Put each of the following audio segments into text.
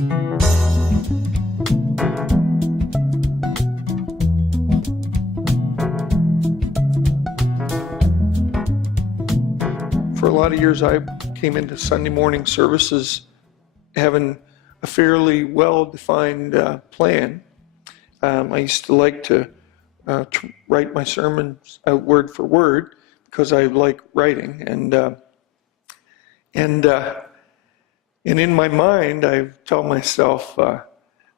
For a lot of years, I came into Sunday morning services having a fairly well-defined plan. I used to like to write my sermons out word for word because I like writing, and in my mind, I tell myself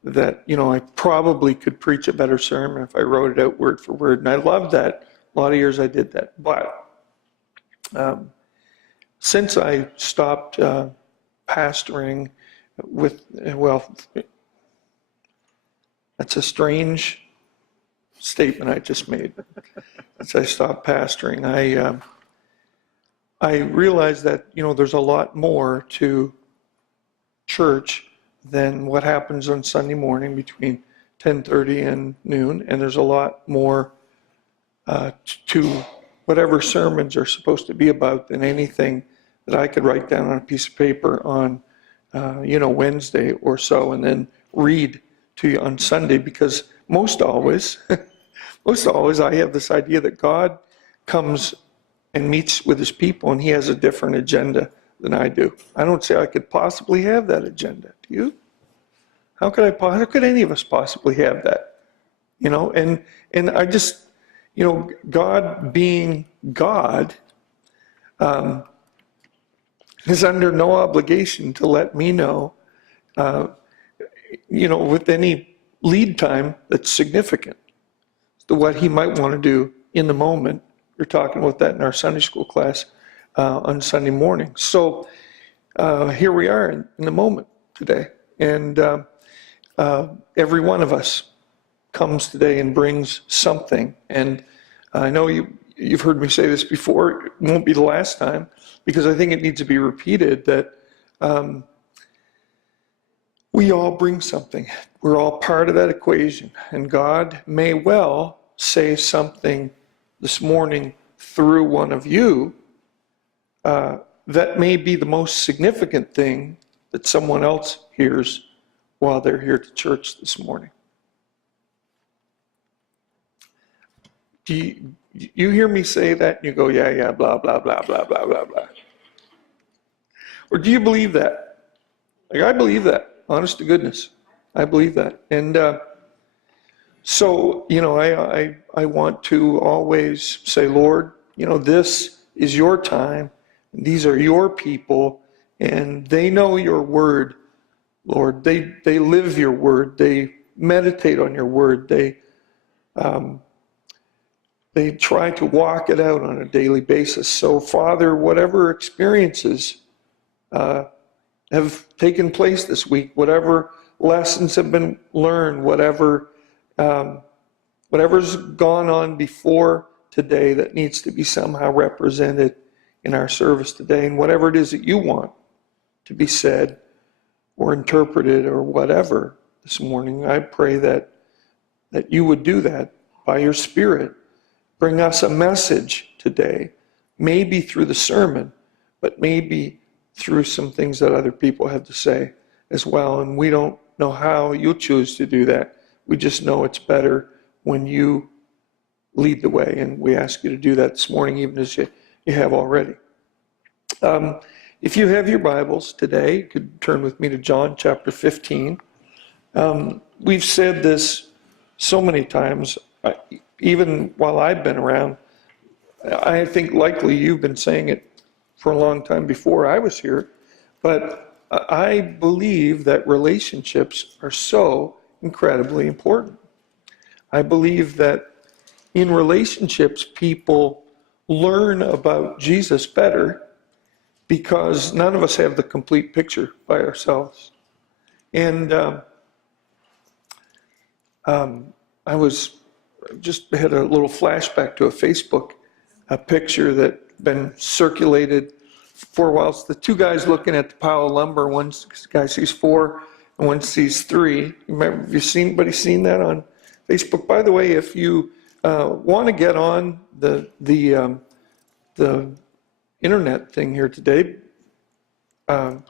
that I probably could preach a better sermon if I wrote it out word for word, and I loved that. A lot of years I did that, but since I stopped pastoring that's a strange statement I just made. As I stopped pastoring, I realized that there's a lot more to church than what happens on Sunday morning between 10:30 and noon, and there's a lot more to whatever sermons are supposed to be about than anything that I could write down on a piece of paper on Wednesday or so and then read to you on Sunday, because most always I have this idea that God comes and meets with his people and he has a different agenda than I do. I don't say I could possibly have that agenda. Do you? How could any of us possibly have that? And I just, God being God, is under no obligation to let me know, with any lead time that's significant as to what he might want to do in the moment. We're talking about that in our Sunday school class on Sunday morning. So here we are in the moment today. And every one of us comes today and brings something. And I know you've heard me say this before. It won't be the last time, because I think it needs to be repeated that we all bring something. We're all part of that equation. And God may well say something this morning through one of you that may be the most significant thing that someone else hears while they're here to church this morning. Do you hear me say that and you go, yeah, blah, blah, blah, blah, blah, blah, blah? Or do you believe that? Like, I believe that. Honest to goodness. I believe that. And so, I want to always say, Lord, this is your time. And these are your people. And they know your word, Lord. They live your word. They meditate on your word. They try to walk it out on a daily basis. So, Father, whatever experiences have taken place this week, whatever lessons have been learned, whatever's gone on before today that needs to be somehow represented in our service today, and whatever it is that you want to be said or interpreted or whatever this morning, I pray that you would do that by your Spirit. Bring us a message today, maybe through the sermon, but maybe through some things that other people have to say as well. And we don't know how you'll choose to do that. We just know it's better when you lead the way. And we ask you to do that this morning, even as you have already. If you have your Bibles today, you could turn with me to John chapter 15. We've said this so many times, even while I've been around. I think likely you've been saying it for a long time before I was here, but I believe that relationships are so incredibly important. I believe that in relationships, people learn about Jesus better because none of us have the complete picture by ourselves. And I had a little flashback to a Facebook picture that been circulated for a while. It's the two guys looking at the pile of lumber. One guy sees 4 and one sees 3. Remember, have anybody seen that on Facebook? By the way, if you want to get on the internet thing here today,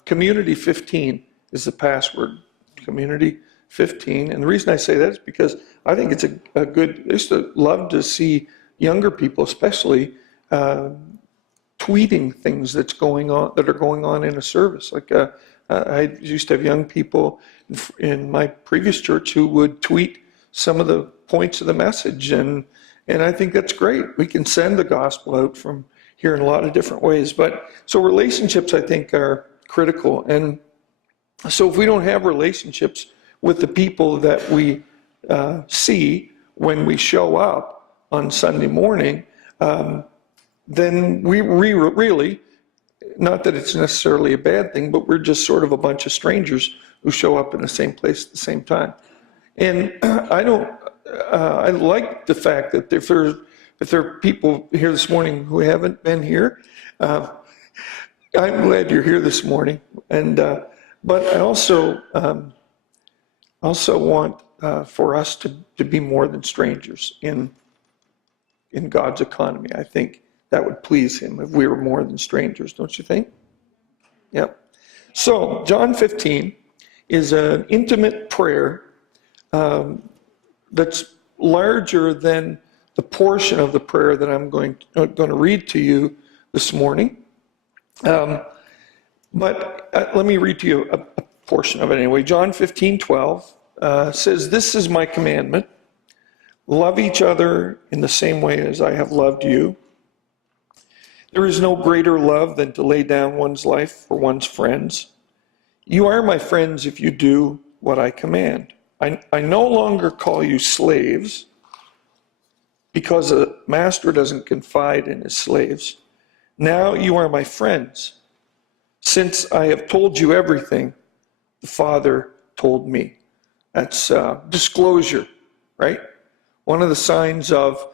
Community 15 is the password. community 15. And the reason I say that is because I think it's a good, I used to love to see younger people especially tweeting things that are going on in a service. Like I used to have young people in my previous church who would tweet some of the points of the message, and I think that's great. We can send the gospel out from here in a lot of different ways. But so relationships, I think, are critical. And so if we don't have relationships with the people that we see when we show up on Sunday morning, then we really, not that it's necessarily a bad thing, but we're just sort of a bunch of strangers who show up in the same place at the same time. And I like the fact that if there are people here this morning who haven't been here, I'm glad you're here this morning. And but I also want for us to be more than strangers in God's economy. I think that would please him if we were more than strangers, don't you think? Yep. So John 15 is an intimate prayer that's larger than the portion of the prayer that I'm going to read to you this morning. But let me read to you a portion of it anyway. John 15:12 says, "This is my commandment. Love each other in the same way as I have loved you. There is no greater love than to lay down one's life for one's friends. You are my friends if you do what I command. I no longer call you slaves, because a master doesn't confide in his slaves. Now you are my friends, since I have told you everything the Father told me." That's disclosure, right? One of the signs of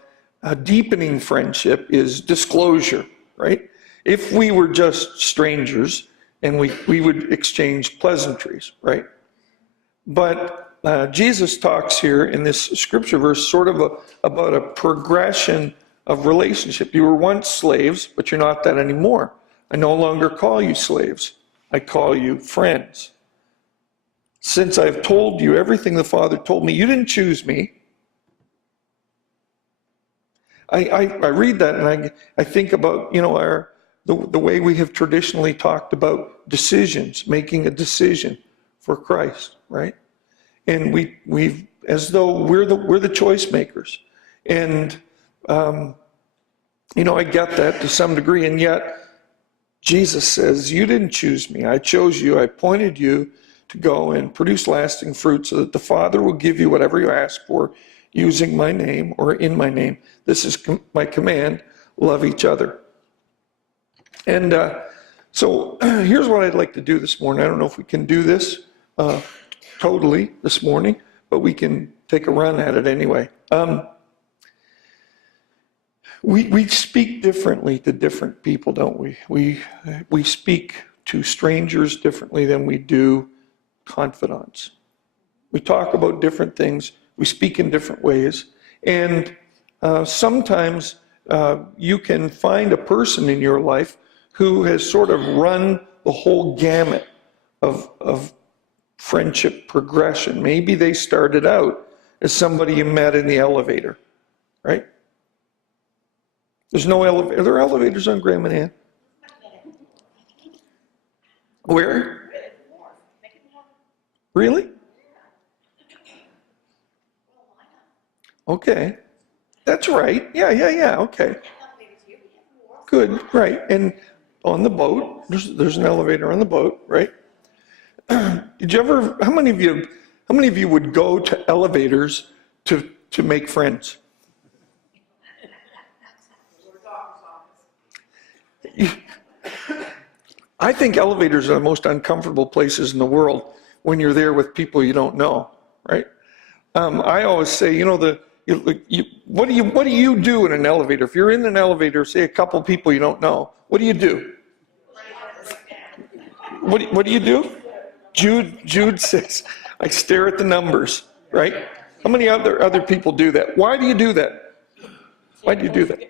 a deepening friendship is disclosure, right? If we were just strangers and we would exchange pleasantries, right? But Jesus talks here in this scripture verse sort of about a progression of relationship. You were once slaves, but you're not that anymore. I no longer call you slaves. I call you friends. Since I've told you everything the Father told me, you didn't choose me. I read that and I think about, the way we have traditionally talked about decisions, making a decision for Christ, right? And we've as though we're the choice makers. And I get that to some degree, and yet Jesus says, you didn't choose me. I chose you. I appointed you to go and produce lasting fruit so that the Father will give you whatever you ask for using my name or in my name. This is my command: love each other. And so here's what I'd like to do this morning. I don't know if we can do this totally this morning, but we can take a run at it anyway. We speak differently to different people, don't we? We speak to strangers differently than we do confidants. We talk about different things. We speak in different ways. And sometimes you can find a person in your life who has sort of run the whole gamut of friendship progression. Maybe they started out as somebody you met in the elevator, right? There's no elevator. Are there elevators on Grand Manan? Where? Really? Okay. That's right. Yeah. Okay. Good. Right. And on the boat, there's an elevator on the boat, right? Did you ever? How many of you would go to elevators to make friends? I think elevators are the most uncomfortable places in the world when you're there with people you don't know, right? I always say, what do you do in an elevator? If you're in an elevator, say a couple people you don't know, what do you do? What do you do? Jude says, I stare at the numbers, right? How many other people do that? Why do you do that? Why do you do that?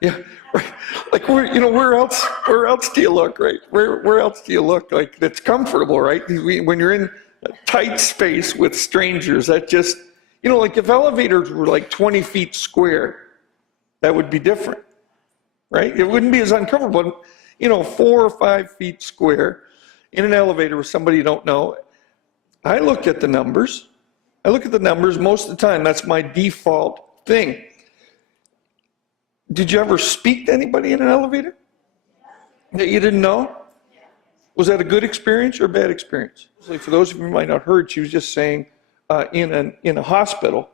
Yeah, right. Like where else do you look, right? Where else do you look like that's comfortable, right? When you're in a tight space with strangers. That just, like if elevators were like 20 feet square, that would be different, right? It wouldn't be as uncomfortable. 4 or 5 feet square in an elevator with somebody you don't know. I look at the numbers. Most of the time. That's my default thing. Did you ever speak to anybody in an elevator that you didn't know? Was that a good experience or a bad experience? So for those of you who might not have heard, she was just saying in a hospital,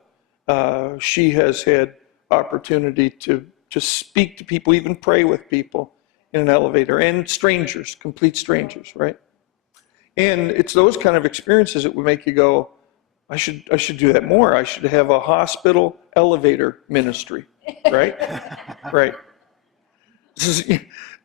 she has had opportunity to speak to people, even pray with people in an elevator, and strangers, complete strangers, right? And it's those kind of experiences that would make you go, I should do that more. I should have a hospital elevator ministry, right? Right.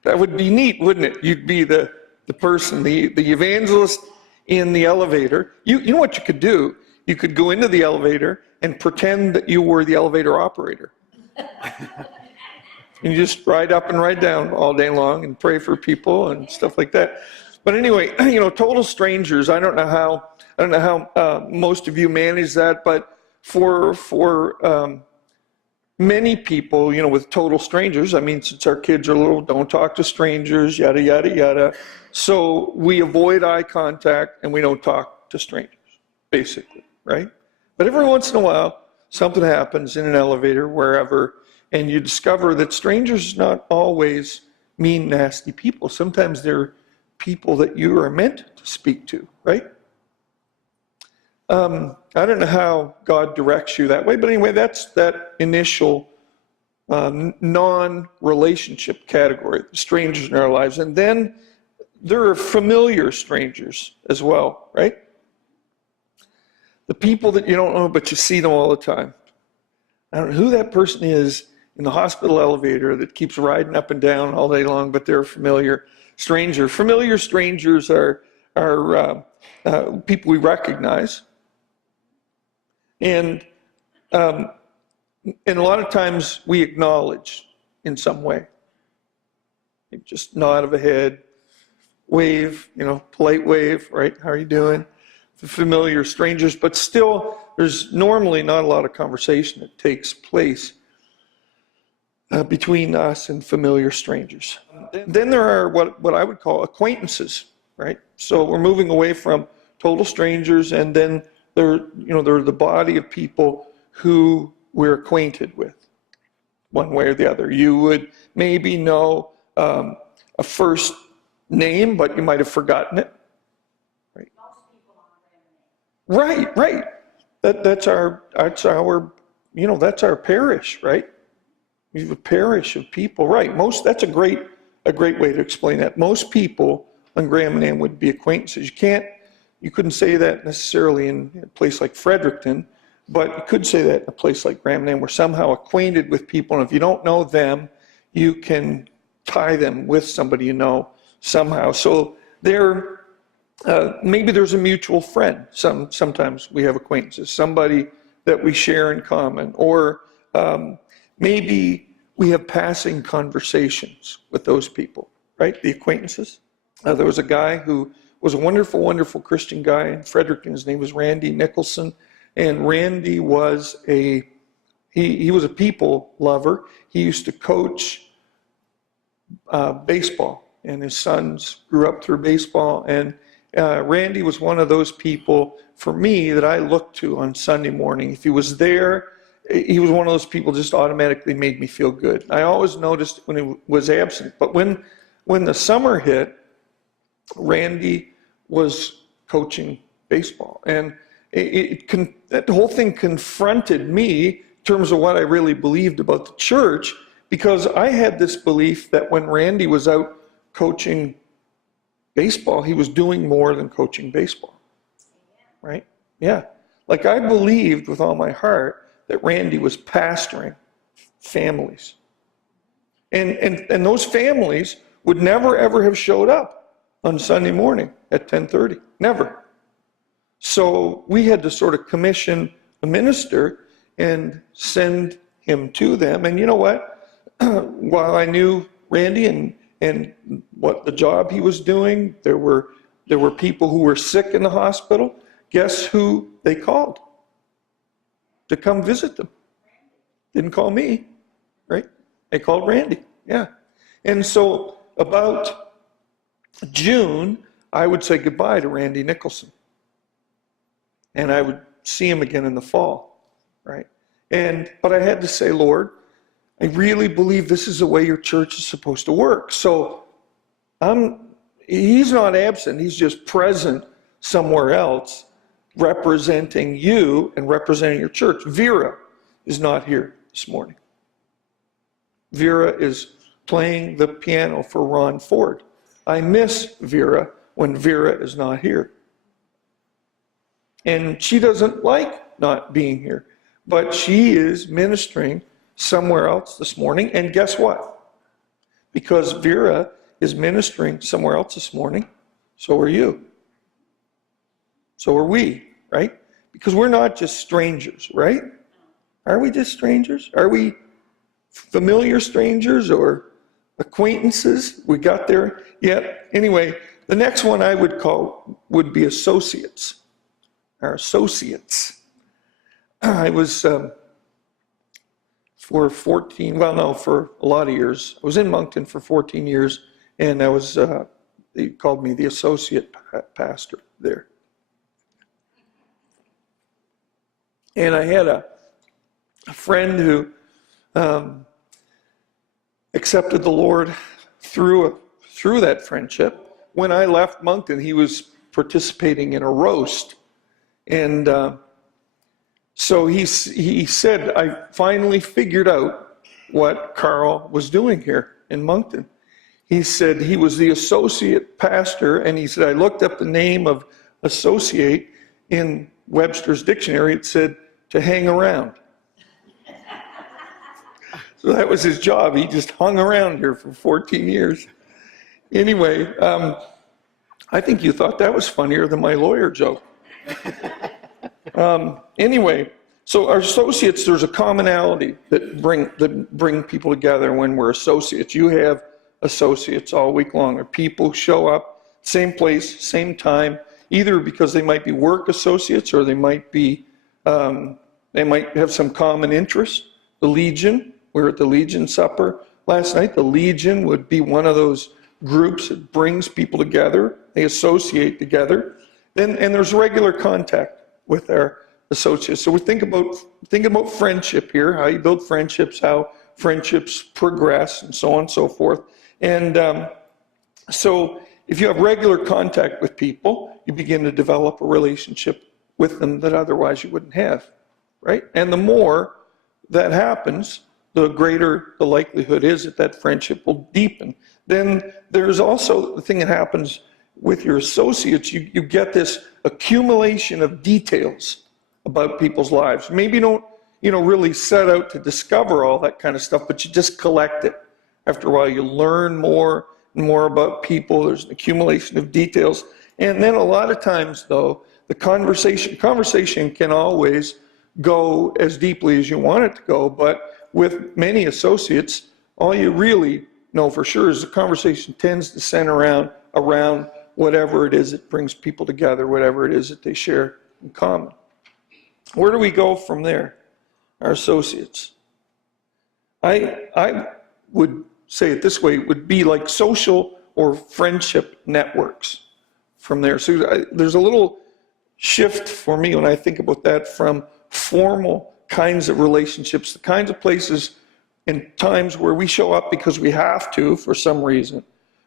That would be neat, wouldn't it? You'd be the person, the evangelist in the elevator. You know what you could do? You could go into the elevator and pretend that you were the elevator operator. And you just ride up and ride down all day long and pray for people and stuff like that. But anyway, total strangers. I don't know how most of you manage that, but for many people, with total strangers, I mean, since our kids are little, don't talk to strangers, yada, yada, yada. So we avoid eye contact and we don't talk to strangers, basically, right? But every once in a while, something happens in an elevator, wherever, and you discover that strangers not always mean nasty people. Sometimes they're people that you are meant to speak to, right? I don't know how God directs you that way, but anyway, that's that initial non-relationship category, strangers in our lives. And then there are familiar strangers as well, right? The people that you don't know, but you see them all the time. I don't know who that person is in the hospital elevator that keeps riding up and down all day long, but they're a familiar stranger. Familiar strangers are people we recognize. And a lot of times we acknowledge in some way. You just nod of a head, wave, polite wave, right? How are you doing? The familiar strangers, but still there's normally not a lot of conversation that takes place between us and familiar strangers. Then there are what I would call acquaintances, right? So we're moving away from total strangers, and then they're the body of people who we're acquainted with, one way or the other. You would maybe know a first name, but you might have forgotten it. Right. Right. That's our parish, right? We have a parish of people, right? That's a great way to explain that. Most people on Graham and Ann would be acquaintances. You couldn't say that necessarily in a place like Fredericton, but you could say that in a place like Graham and Ann. We're somehow acquainted with people, and if you don't know them, you can tie them with somebody you know somehow. So maybe there's a mutual friend. Sometimes we have acquaintances, somebody that we share in common, or maybe we have passing conversations with those people, right? The acquaintances. There was a guy who was a wonderful, wonderful Christian guy in Fredericton. His name was Randy Nicholson, and Randy was he was a people lover. He used to coach baseball, and his sons grew up through baseball. And Randy was one of those people for me that I looked to on Sunday morning. If he was there, he was one of those people just automatically made me feel good. I always noticed when he was absent, but when the summer hit, Randy was coaching baseball, and that whole thing confronted me in terms of what I really believed about the church, because I had this belief that when Randy was out coaching baseball, he was doing more than coaching baseball, right? Yeah, like I believed with all my heart that Randy was pastoring families, and those families would never ever have showed up on Sunday morning at 10:30. Never. So we had to sort of commission a minister and send him to them. And you know what? While I knew Randy and what the job he was doing, there were people who were sick in the hospital. guess who they called to come visit them? Didn't call me, right? They called Randy, yeah. And so about June, I would say goodbye to Randy Nicholson. And I would see him again in the fall, right? But I had to say, Lord, I really believe this is the way your church is supposed to work. So he's not absent, he's just present somewhere else, representing you and representing your church. Vera is not here this morning. Vera is playing the piano for Ron Ford. I miss Vera when Vera is not here. And she doesn't like not being here, but she is ministering somewhere else this morning. And guess what? Because Vera is ministering somewhere else this morning, so are you. So are we, right? Because we're not just strangers, right? Are we just strangers? Are we familiar strangers or acquaintances? We got there yet? Anyway, the next one I would call would be associates. Our associates. I was for a lot of years. I was in Moncton for 14 years, and I was, they called me the associate pastor there. And I had a friend who accepted the Lord through that friendship. When I left Moncton, he was participating in a roast. And so he said, I finally figured out what Karl was doing here in Moncton. He said he was the associate pastor, and he said, I looked up the name of associate in Webster's dictionary. It said to hang around. So that was his job. He just hung around here for 14 years. Anyway, I think you thought that was funnier than my lawyer joke. Anyway, so our associates, there's a commonality that bring people together when we're associates. You have associates all week long, or people show up, same place, same time, either because they might be work associates or they might have some common interest. The Legion, we were at the Legion supper last night. The Legion would be one of those groups that brings people together. They associate together. And there's regular contact with our associates. So we think about friendship here, how you build friendships, how friendships progress, and so on and so forth. And so if you have regular contact with people, you begin to develop a relationship with them that otherwise you wouldn't have, right? And the more that happens, the greater the likelihood is that friendship will deepen. Then there's also the thing that happens with your associates. You get this accumulation of details about people's lives. Maybe you don't really set out to discover all that kind of stuff, but you just collect it. After a while, you learn more and more about people. There's an accumulation of details. And then a lot of times, though, the conversation can always go as deeply as you want it to go, but with many associates, all you really know for sure is the conversation tends to center around whatever it is that brings people together, whatever it is that they share in common. Where do we go from there? Our associates. I would say it this way, it would be like social or friendship networks from there. So there's a little shift for me when I think about that from formal kinds of relationships, the kinds of places and times where we show up because we have to for some reason.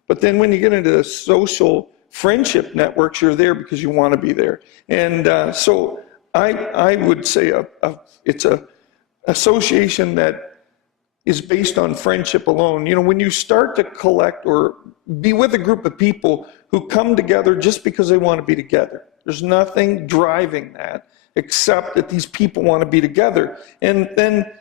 But then when you get into the social friendship networks, you're there because you want to be there. And so I would say it's a association that is based on friendship alone. You know, when you start to collect or be with a group of people who come together just because they want to be together, there's nothing driving that except that these people want to be together. And then,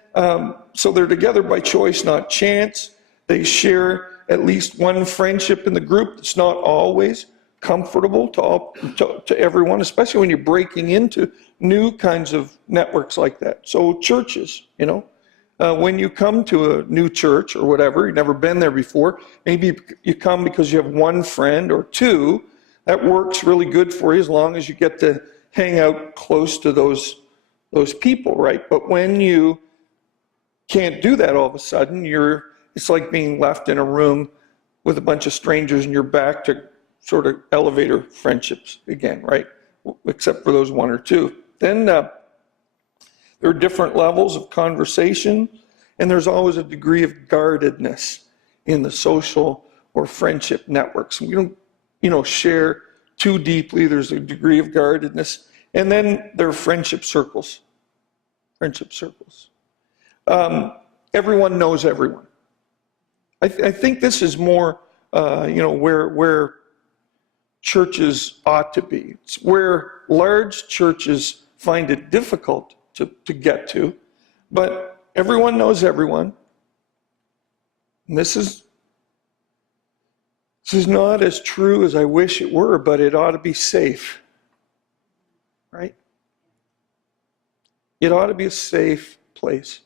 so they're together by choice, not chance. They share at least one friendship in the group. It's not always comfortable to everyone, especially when you're breaking into new kinds of networks like that. So churches, you know, when you come to a new church or whatever, you've never been there before, maybe you come because you have one friend or two. That works really good for you as long as you get to hang out close to those people, right? But when you can't do that all of a sudden, it's like being left in a room with a bunch of strangers and you're back to sort of elevator friendships again, right? Except for those one or two. Then there are different levels of conversation, and there's always a degree of guardedness in the social or friendship networks. We don't, share too deeply. There's a degree of guardedness. And then there are friendship circles. Friendship circles. Everyone knows everyone. I think this is more, where churches ought to be. It's where large churches find it difficult to get to, but everyone knows everyone. And this is not as true as I wish it were, but it ought to be safe, right? It ought to be a safe place.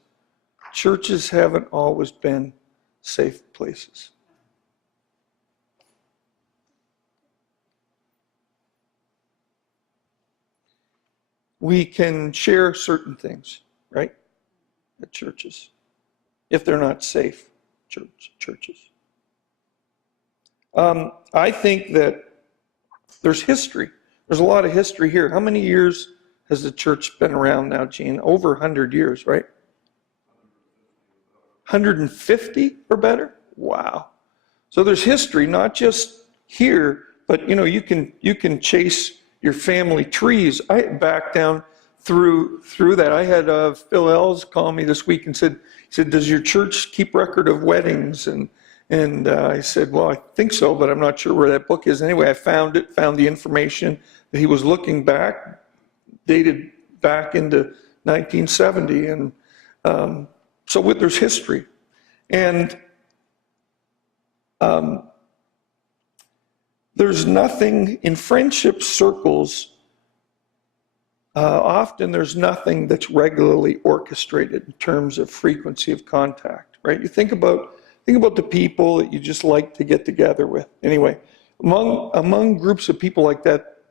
Churches haven't always been safe places. We can share certain things, right, at churches, if they're not safe churches. I think that there's history. There's a lot of history here. How many years has the church been around now, Gene? Over 100 years, right? 150 or better? Wow. So there's history, not just here, but you can chase your family trees. I back down through that. I had Phil Ells call me this week and said, does your church keep record of weddings? And I said, well, I think so, but I'm not sure where that book is. Anyway, I found the information that he was looking back, dated back into 1970. And so there's history. And there's nothing in friendship circles, often there's nothing that's regularly orchestrated in terms of frequency of contact, right? You think about the people that you just like to get together with. Anyway, among groups of people like that,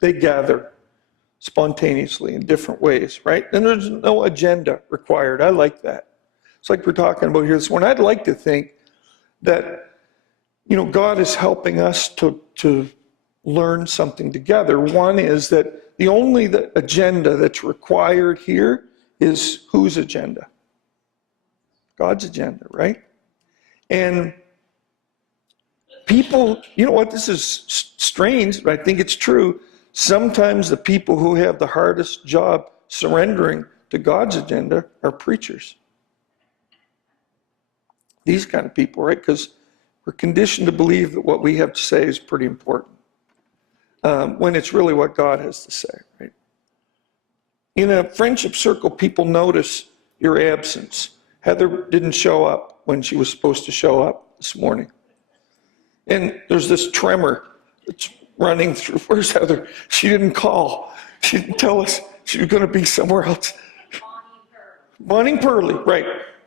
they gather spontaneously in different ways, right? And there's no agenda required. I like that. It's like we're talking about here this morning. I'd like to think that God is helping us to learn something together. One is that the agenda that's required here is whose agenda? God's agenda, right? And people, you know what, this is strange, but I think it's true. Sometimes the people who have the hardest job surrendering to God's agenda are preachers. These kind of people, right? Because we're conditioned to believe that what we have to say is pretty important, when it's really what God has to say, right? In a friendship circle, people notice your absence. Heather didn't show up when she was supposed to show up this morning. And there's this tremor that's running through. Where's Heather? She didn't call. She didn't tell us she was going to be somewhere else. Bonnie Purley,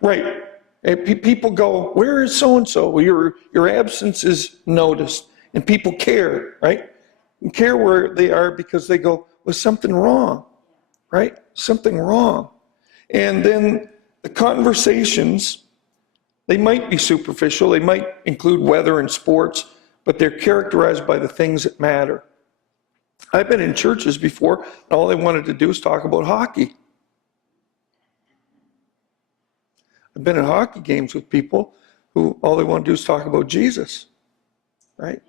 right. And people go, where is so-and-so? Well, your absence is noticed. And people care, right? And care where they are because they go, was something wrong, right? Something wrong. And then the conversations, they might be superficial. They might include weather and sports, but they're characterized by the things that matter. I've been in churches before, and all they wanted to do is talk about hockey. I've been in hockey games with people who all they want to do is talk about Jesus, right?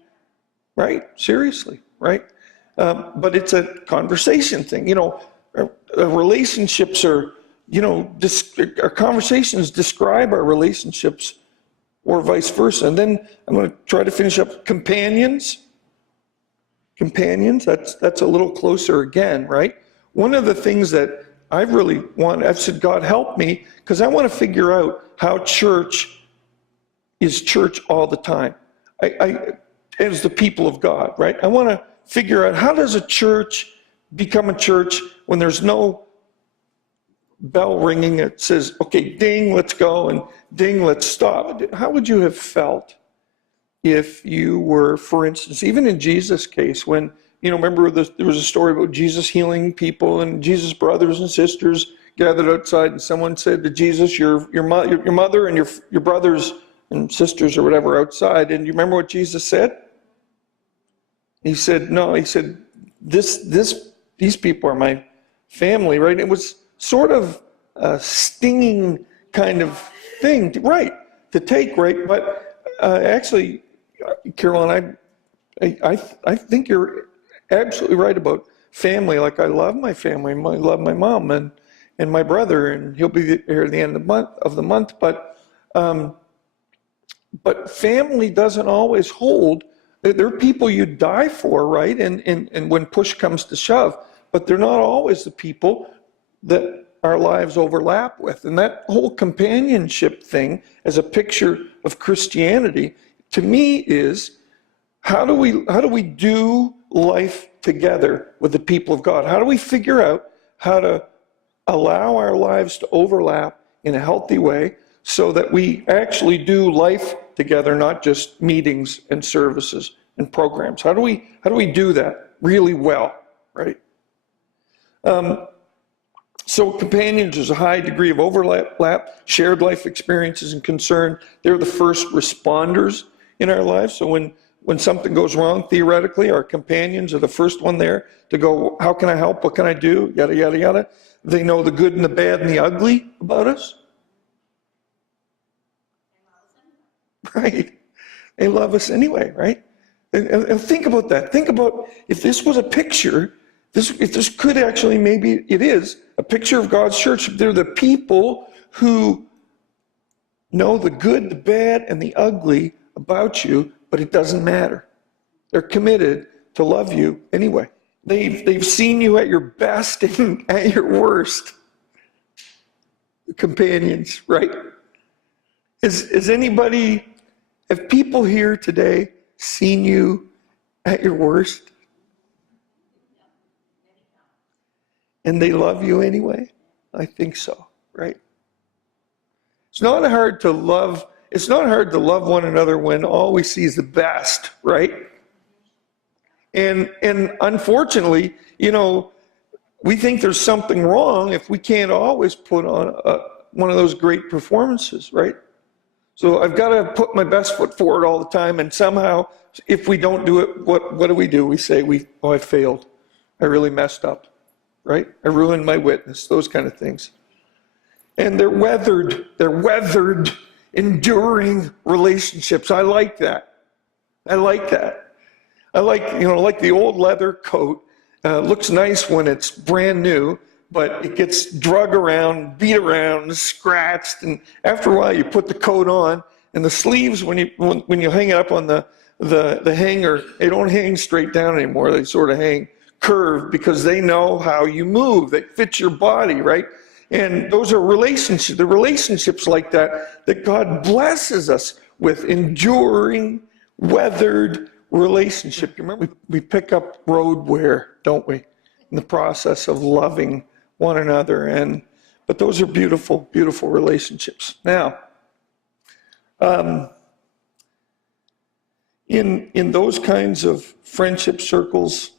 Right? Seriously, right? But it's a conversation thing. Relationships are, our conversations describe our relationships or vice versa. And then I'm going to try to finish up companions. Companions, that's a little closer again, right? One of the things that I've said, God help me, because I want to figure out how church is church all the time. As the people of God, right? I want to figure out, how does a church become a church when there's no bell ringing that says, okay, ding, let's go, and ding, let's stop. How would you have felt if you were, for instance, even in Jesus' case, when remember there was a story about Jesus healing people, and Jesus' brothers and sisters gathered outside, and someone said to Jesus, your mother and your brothers and sisters or whatever outside. And you remember what Jesus said? He said, no, he said, these people are my family, right? It was sort of a stinging kind of thing, right, to take, right? But actually, Caroline, I think you're absolutely right about family. Like, I love my family. I love my mom and my brother, and he'll be here at the end of the month. But family doesn't always hold. There are people you die for, right? And when push comes to shove, but they're not always the people that our lives overlap with. And that whole companionship thing as a picture of Christianity, to me, is how do we do life together with the people of God? How do we figure out how to allow our lives to overlap in a healthy way so that we actually do life together, not just meetings and services and programs? How do we do that really well, right? So companions, there's a high degree of overlap, shared life experiences and concern. They're the first responders in our lives. So when something goes wrong, theoretically, our companions are the first one there to go, how can I help? What can I do? Yada, yada, yada. They know the good and the bad and the ugly about us. Right. They love us anyway, right? And think about that. Think about if this was a picture, if this could actually, maybe it is, a picture of God's church. They're the people who know the good, the bad, and the ugly about you, but it doesn't matter. They're committed to love you anyway. They've seen you at your best and at your worst. Companions, right? Is anybody, have people here today seen you at your worst? And they love you anyway? I think so, right? It's not hard to love one another when all we see is the best, right? And unfortunately, we think there's something wrong if we can't always put on one of those great performances, right? So I've got to put my best foot forward all the time, and somehow, if we don't do it, what do? We say, I failed. I really messed up, right? I ruined my witness, those kind of things. And they're weathered, enduring relationships. I like that. I like the old leather coat. Looks nice when it's brand new, but it gets drug around, beat around, scratched, and after a while you put the coat on, and the sleeves, when you hang it up on the hanger, they don't hang straight down anymore. They sort of hang curved because they know how you move. They fit your body, right? And those are relationships, the relationships like that God blesses us with, enduring, weathered relationship. You remember, we pick up road wear, don't we, in the process of loving one another. But those are beautiful, beautiful relationships. Now, in those kinds of friendship circles,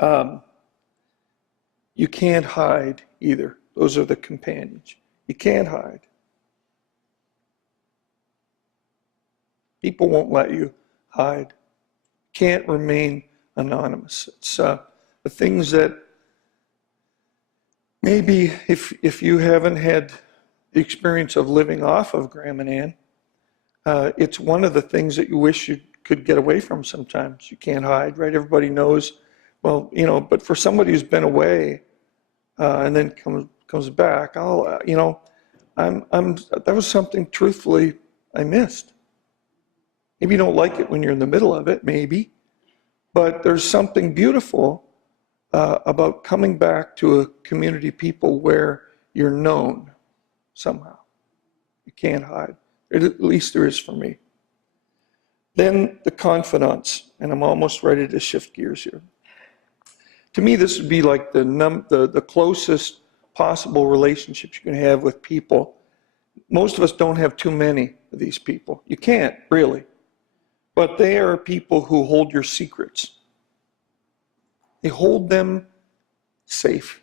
you can't hide either. Those are the companions. You can't hide. People won't let you hide. Can't remain anonymous. It's the things that maybe if you haven't had the experience of living off of Graham and Ann, it's one of the things that you wish you could get away from sometimes. You can't hide, right? Everybody knows, well, but for somebody who's been away and then comes back, that was something, truthfully, I missed. Maybe you don't like it when you're in the middle of it, maybe, but there's something beautiful about coming back to a community of people where you're known somehow. You can't hide. At least there is for me. Then the confidants, and I'm almost ready to shift gears here. To me, this would be like the closest possible relationships you can have with people. Most of us don't have too many of these people. You can't, really. But they are people who hold your secrets. They hold them safe.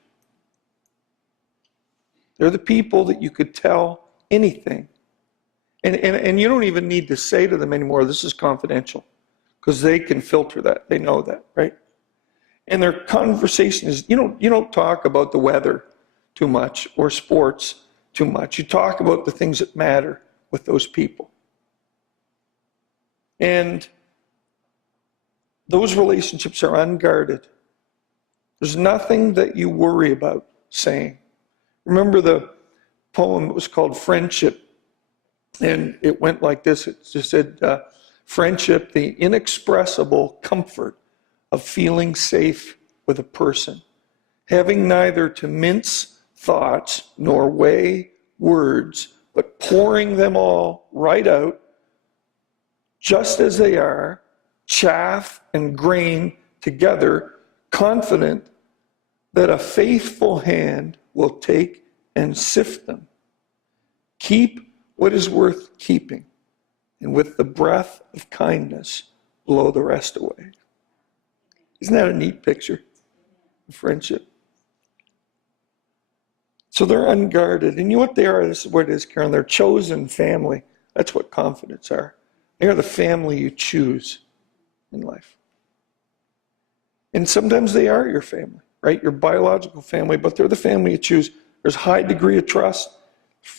They're the people that you could tell anything. And you don't even need to say to them anymore, this is confidential, because they can filter that. They know that, right? And their conversation is, you don't talk about the weather too much or sports too much. You talk about the things that matter with those people. And those relationships are unguarded. There's nothing that you worry about saying. Remember the poem that was called Friendship? And it went like this. It just said, friendship, the inexpressible comfort of feeling safe with a person, having neither to mince thoughts nor weigh words, but pouring them all right out, just as they are, chaff and grain together, confident that a faithful hand will take and sift them. Keep what is worth keeping, and with the breath of kindness, blow the rest away. Isn't that a neat picture of friendship? So they're unguarded. And you know what they are? This is what it is, Carol. They're chosen family. That's what confidence are. They are the family you choose in life. And sometimes they are your family, right? Your biological family, but they're the family you choose. There's a high degree of trust.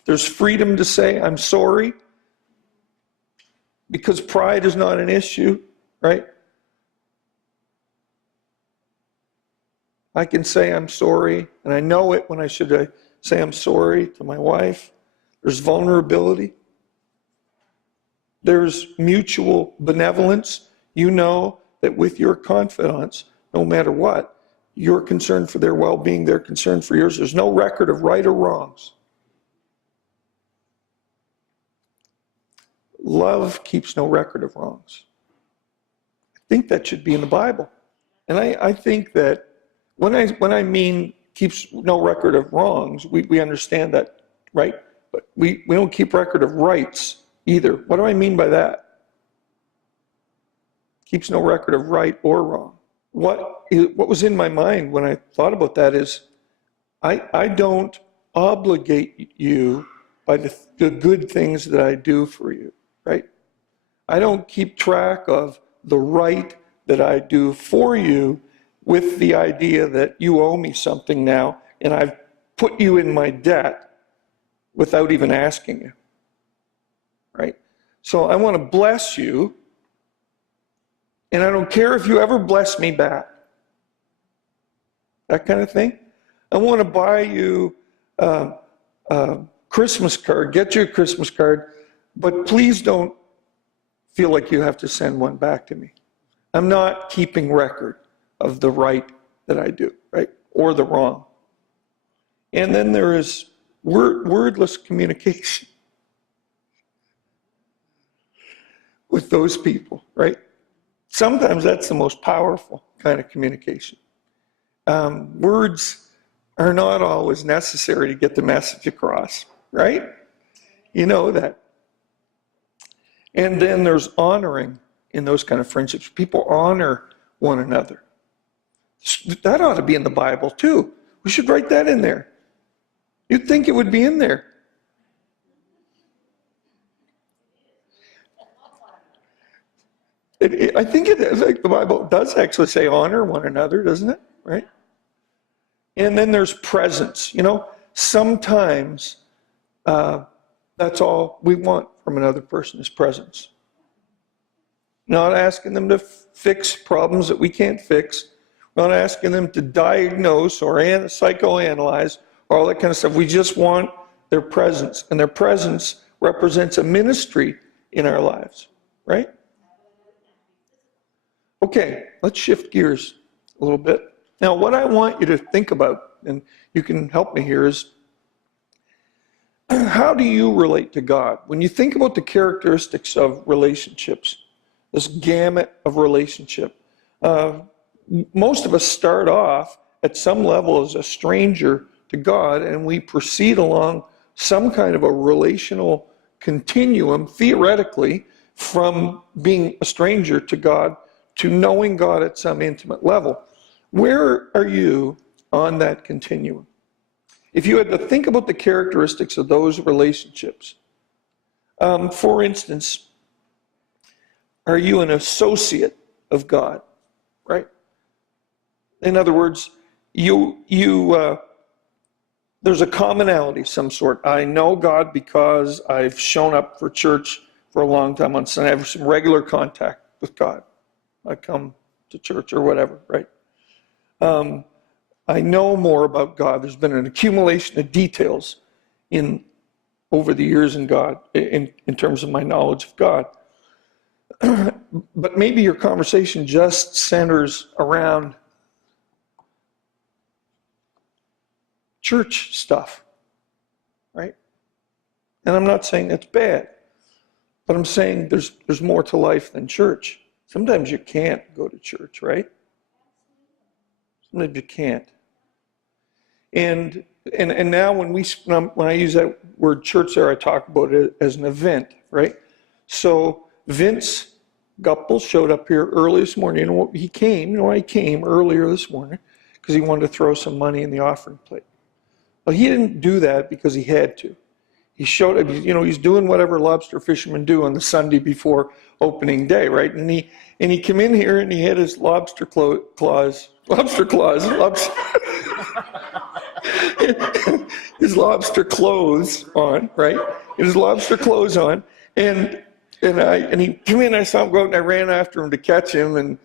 There's freedom to say, I'm sorry, because pride is not an issue, right? I can say I'm sorry, and I know it when I should say I'm sorry to my wife. There's vulnerability. There's mutual benevolence. You know that with your confidants, no matter what, you're concerned for their well-being, they're concerned for yours. There's no record of right or wrongs. Love keeps no record of wrongs. I think that should be in the Bible. And I think that when I mean keeps no record of wrongs, we understand that, right? But we don't keep record of rights either. What do I mean by that? Keeps no record of right or wrong. What was in my mind when I thought about that is, I don't obligate you by the good things that I do for you, right? I don't keep track of the right that I do for you with the idea that you owe me something now, and I've put you in my debt without even asking you, right? So I want to bless you, and I don't care if you ever bless me back. That kind of thing. I want to buy you a Christmas card, get you a Christmas card, but please don't feel like you have to send one back to me. I'm not keeping record of the right that I do, right? Or the wrong. And then there is wordless communication with those people, right? Sometimes that's the most powerful kind of communication. Words are not always necessary to get the message across, right? You know that. And then there's honoring in those kind of friendships. People honor one another. That ought to be in the Bible too. We should write that in there. You'd think it would be in there. I think it is. Like the Bible does actually say honor one another, doesn't it? Right? And then there's presence. You know, sometimes that's all we want from another person is presence. Not asking them to fix problems that we can't fix. Not asking them to diagnose or psychoanalyze or all that kind of stuff. We just want their presence. And their presence represents a ministry in our lives, right? Okay, let's shift gears a little bit. Now, what I want you to think about, and you can help me here, is how do you relate to God? When you think about the characteristics of relationships, this gamut of relationship, most of us start off at some level as a stranger to God, and we proceed along some kind of a relational continuum, theoretically, from being a stranger to God to knowing God at some intimate level. Where are you on that continuum? If you had to think about the characteristics of those relationships, for instance, are you an associate of God, right? In other words, there's a commonality of some sort. I know God because I've shown up for church for a long time on Sunday. I have some regular contact with God. I come to church or whatever, right? I know more about God. There's been an accumulation of details over the years in God, in terms of my knowledge of God. But maybe your conversation just centers around church stuff, right? And I'm not saying that's bad, but I'm saying there's more to life than church. Sometimes you can't go to church, right? Sometimes you can't. And now when I use that word church there, I talk about it as an event, right? So Vince Gupple showed up here early this morning. He came earlier this morning because he wanted to throw some money in the offering plate. Well, he didn't do that because he had to. He showed up, he's doing whatever lobster fishermen do on the Sunday before opening day, right? And he came in here and he had his lobster claws, his lobster clothes on, right? His lobster clothes on, and he came in. I saw him go out, and I ran after him to catch him, and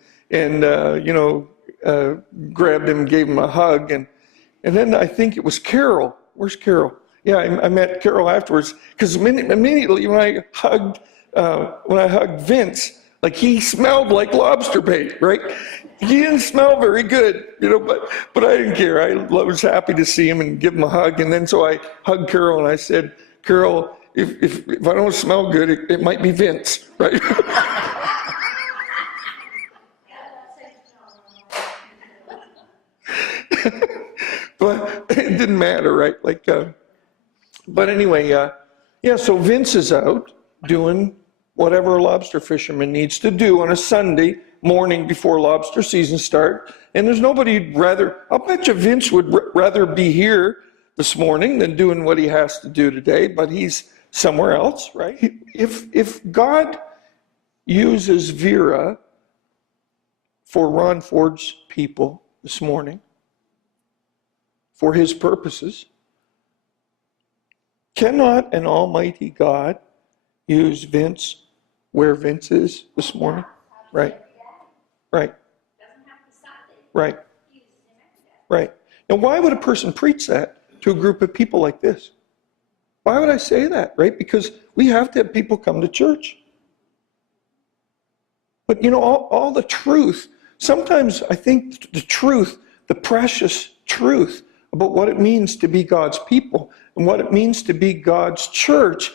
grabbed him, and gave him a hug, and then I think it was Carol. Where's Carol? Yeah, I met Carol afterwards because immediately when I hugged Vince, like he smelled like lobster bait, right? He didn't smell very good, but I didn't care. I was happy to see him and give him a hug, and then so I hugged Carol and I said, Carol, if I don't smell good, it might be Vince, right? But it didn't matter, right? But anyway, so Vince is out doing whatever a lobster fisherman needs to do on a Sunday morning before lobster season start. And there's nobody I'll bet you Vince would rather be here this morning than doing what he has to do today, but he's somewhere else, right? If God uses Vera for Ron Ford's people this morning, for his purposes, cannot an almighty God use Vince where Vince is this morning? Right. Right. Right. Right. Now, why would a person preach that to a group of people like this? Why would I say that, right? Because we have to have people come to church. But, all the truth, sometimes I think the truth, the precious truth about what it means to be God's people and what it means to be God's church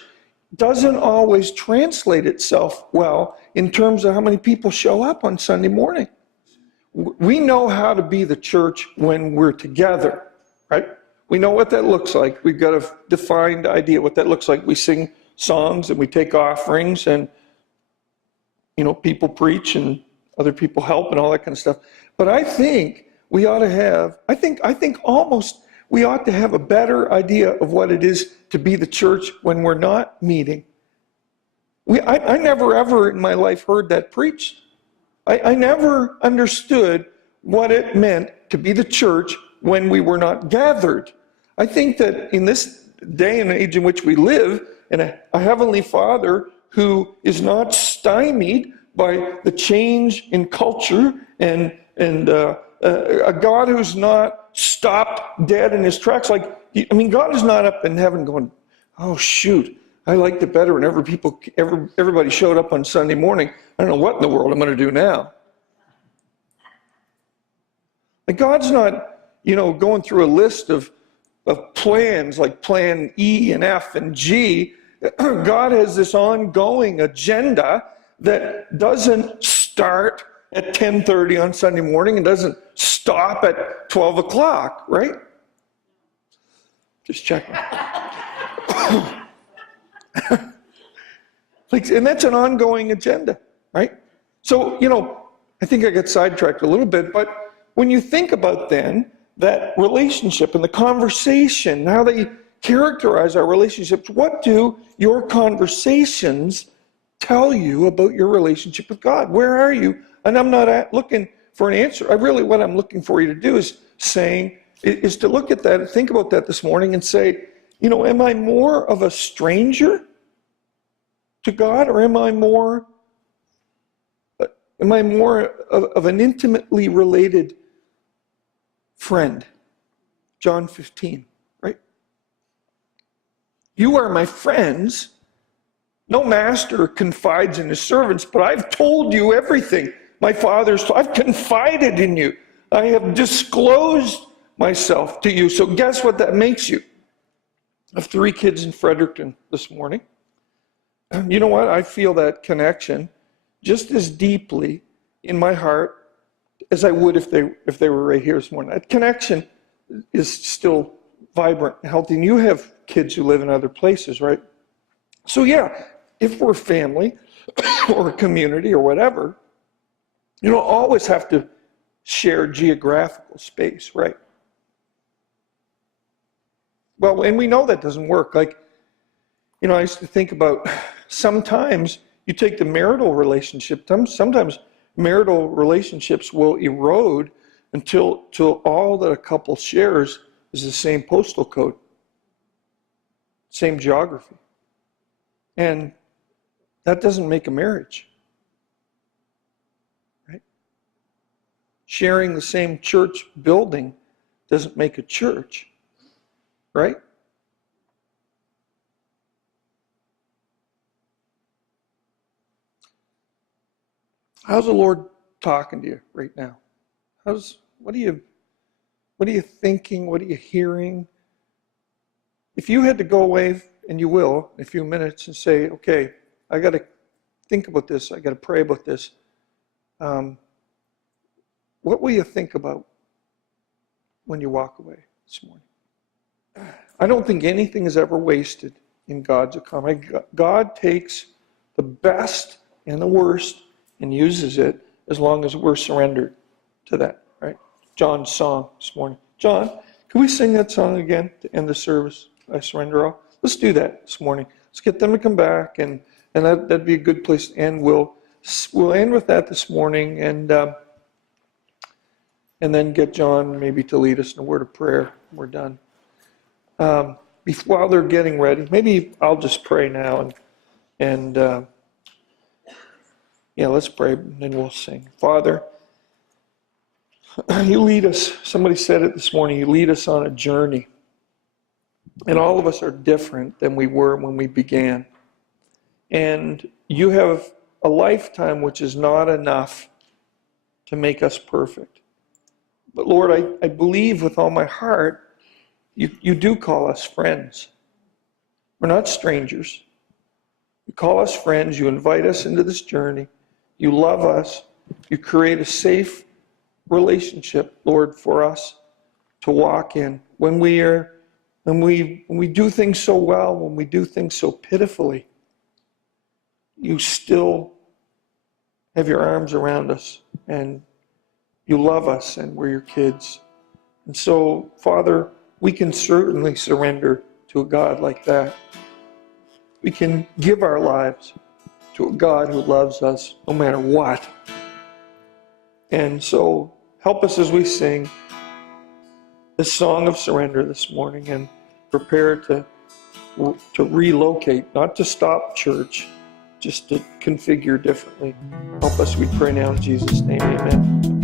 doesn't always translate itself well in terms of how many people show up on Sunday morning. We know how to be the church when we're together, right? We know what that looks like. We've got a defined idea what that looks like. We sing songs and we take offerings and, people preach and other people help and all that kind of stuff. But I think we ought to have, we ought to have a better idea of what it is to be the church when we're not meeting. I never ever in my life heard that preached. I never understood what it meant to be the church when we were not gathered. I think that in this day and age in which we live, and a heavenly Father who is not stymied by the change in culture and a God who's not stopped dead in his tracks. God is not up in heaven going, oh shoot, I liked it better when everybody showed up on Sunday morning. I don't know what in the world I'm going to do now. God's not, going through a list of plans like plan E and F and G. God has this ongoing agenda that doesn't start at 10:30 on Sunday morning and doesn't stop at 12 o'clock, right? Just checking. And that's an ongoing agenda, right? So, I think I got sidetracked a little bit, but when you think about then that relationship and the conversation, how they characterize our relationships, what do your conversations tell you about your relationship with God? Where are you? And I'm not looking for an answer. What I'm looking for you to do is to look at that and think about that this morning and say, am I more of a stranger to God, or am I more of an intimately related friend? John 15, right? You are my friends. No master confides in his servants, but I've told you everything my Father's told. I've confided in you. I have disclosed myself to you. So guess what that makes you? I have 3 kids in Fredericton this morning. You know what? I feel that connection just as deeply in my heart as I would if they were right here this morning. That connection is still vibrant and healthy. And you have kids who live in other places, right? So yeah, if we're family or a community or whatever, you don't always have to share geographical space, right? Well, and we know that doesn't work. I used to think about sometimes you take the marital relationship, sometimes marital relationships will erode until all that a couple shares is the same postal code, same geography. And that doesn't make a marriage, right? Sharing the same church building doesn't make a church, right? How's the Lord talking to you right now? What are you thinking? What are you hearing? If you had to go away, and you will in a few minutes, and say, okay, I got to think about this. I got to pray about this. What will you think about when you walk away this morning? I don't think anything is ever wasted in God's economy. God takes the best and the worst and uses it as long as we're surrendered to that, right? John's song this morning. John, can we sing that song again to end the service? I surrender all. Let's do that this morning. Let's get them to come back, and that'd be a good place to end. We'll end with that this morning, and then get John maybe to lead us in a word of prayer. We're done. While they're getting ready, maybe I'll just pray now, and let's pray, and then we'll sing. Father, you lead us. Somebody said it this morning. You lead us on a journey. And all of us are different than we were when we began. And you have a lifetime which is not enough to make us perfect. But Lord, I believe with all my heart, you do call us friends. We're not strangers. You call us friends. You invite us into this journey. You love us. You create a safe relationship, Lord, for us to walk in. When we do things so well, when we do things so pitifully, you still have your arms around us, and you love us, and we're your kids. And so, Father, we can certainly surrender to a God like that. We can give our lives to a God who loves us no matter what. And so, help us as we sing this song of surrender this morning, and prepare to relocate, not to stop church, just to configure differently. Help us, we pray now in Jesus' name, amen.